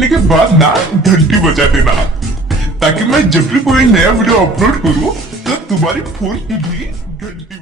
करने के बाद ना घंटी बजा देना, ताकि मैं जब भी कोई नया वीडियो अपलोड करूँ तो तुम्हारी फोन की भी घंटी